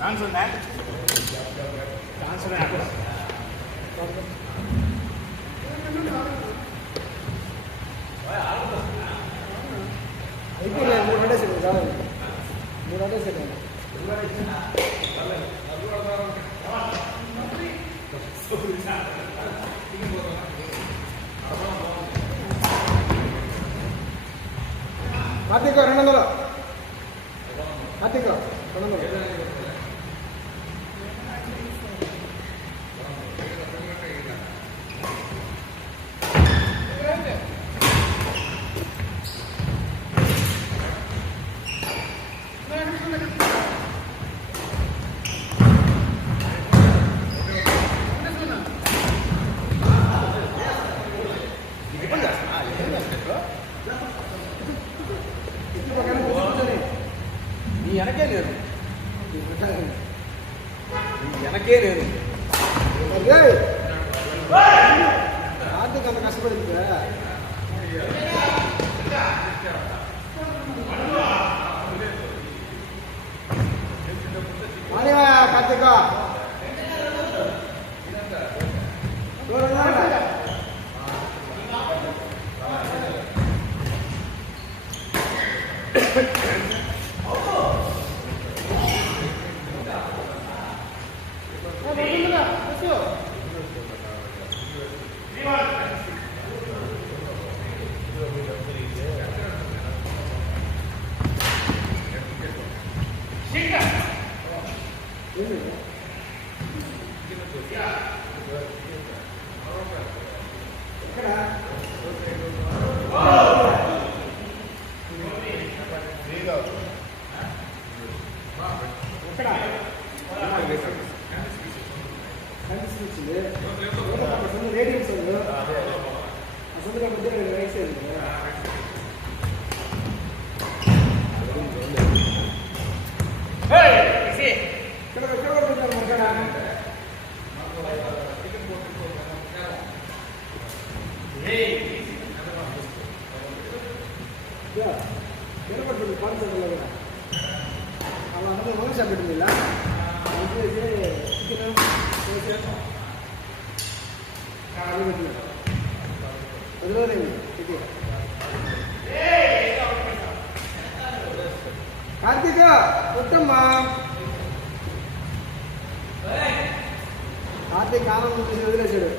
Chance ఉందా? Chance ఉన్నాయి. అయిపోయింది. 3 ఆడేసాడు కాదు, 3 ఆడేసాడు. కార్తీక్ 200, కార్తీక్ 200. నీ వెనకే లేదు, వెనకే లేదు. కార్తీక్ అంత కష్టపడింది. కార్తీక రేటింగ్స్ అసలు రైట్ సైడ్ ఇక్కడ కొడుతున్నారు నిలబడుతుంది పాల్గొండలో కూడా అలా అందరూ మనిషి పెట్టింది ఇలా కార్తీక కొట్టమ్మా. కార్తీక్ ఆనందం చూసి వదిలేశాడు.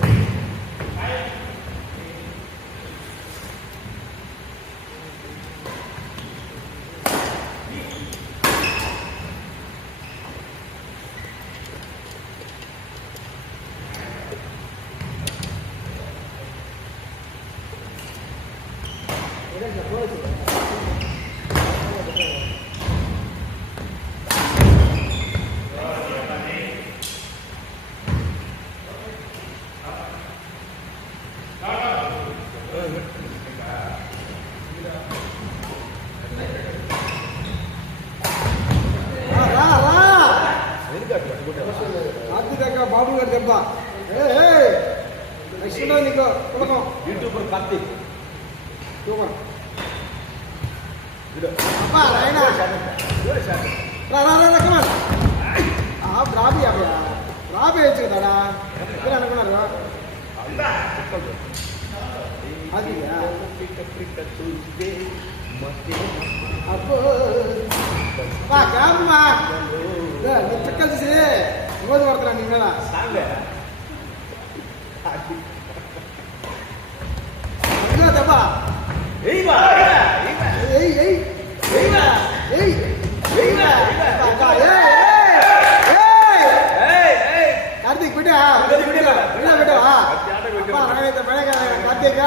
కార్తీక్ బాబు గారు దెబ్బ నెక్స్ట్ నీకు పులకం యూట్యూబర్ కార్తీక్ సూపర్. రాబీ రాబీ వచ్చు కదా ఇద్దరు అనుకున్నారు. అది అబ్బో కాదమ్మా చుక్కలు చూసి రోజు పడుతున్నా నీ మీద దెబ్బ కార్తీక్ పెట్టా పెట్టావా కార్తీక్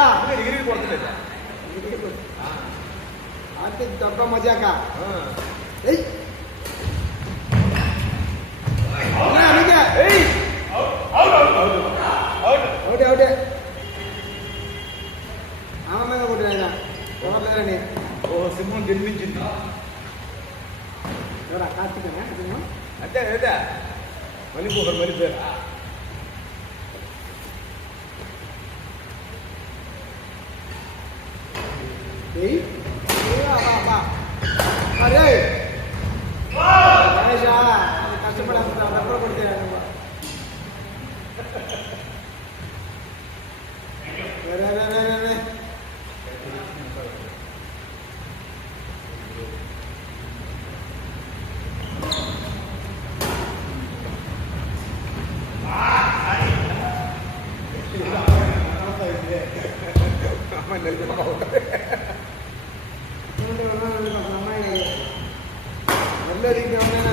కార్తీక్ దెబ్బ మజాక ఒకటే ఒకటే ఆనందంగా కొట్టిన ఆయన ఎవరు. ఓ సింహం జన్మించింది. ఎవరా కార్తీక్ సింహం? అంతే లేదా మణిపూర్ మణిపేరు. అరే కష్టపడి ఉండేది ఇంకేమన్నా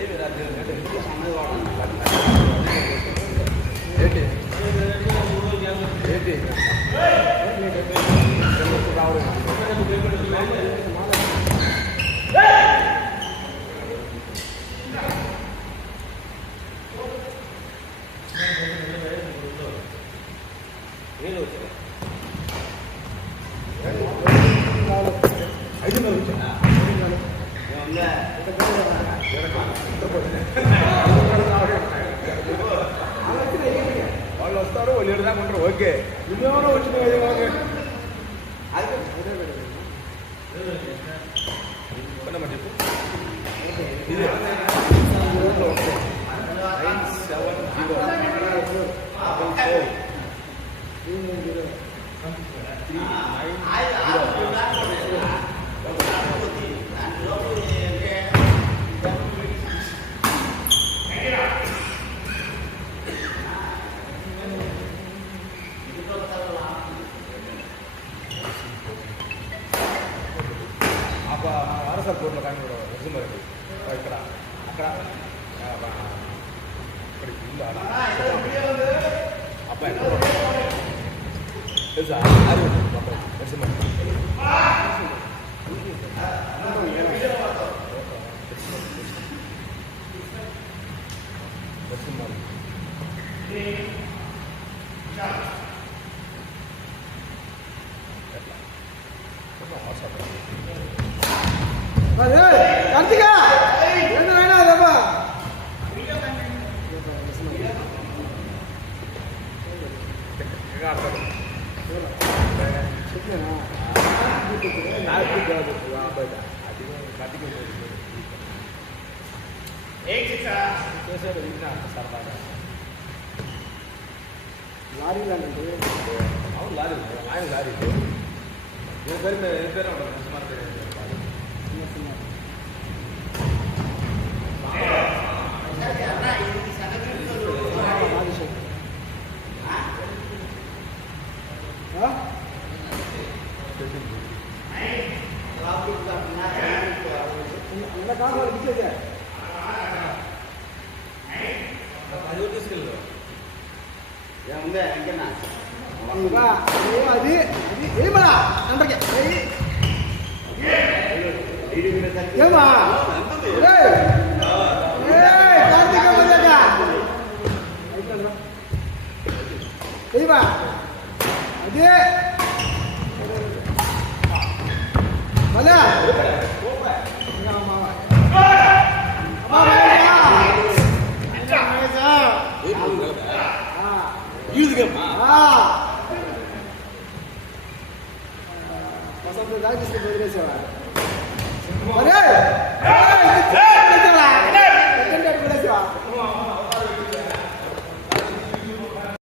ఏమి రాజ్యం ఏంటి ఏంటి రావడం నేను వచ్చా 5 వచ్చా వాళ్ళు వస్తారు వాళ్ళు 7 దాకా ఉంటారు ఓకే నువ్వేమన్నా వచ్చినావు చెప్పు ఇది 9 కోట్ల కానీ కూడా నిజమరండి ఇక్కడ అక్కడ ఇక్కడికి ఇల్లు అబ్బాయి తెలుసా అది అబ్బాయి నిజమరం కార్తిక ఏంటైనా అదమ్మా చేశాడు విన్నా సరదాగా లారీలు అంటే అవును లారీ ఆయన లారీ ఏ పేరు మీద ఏ పేరు ఉండదు మున్సిపల్ పేరు ఇలా కావాలి ఇచ్చేసా అది తీసుకెళ్ళు ఏముందే ఇంకన్నా అది ఏమా అందరికి ఏమా కార్తీక ఏమా అదే మళ్ళా వసంత దాకా తీసుకుని వదిలేసేవా అరే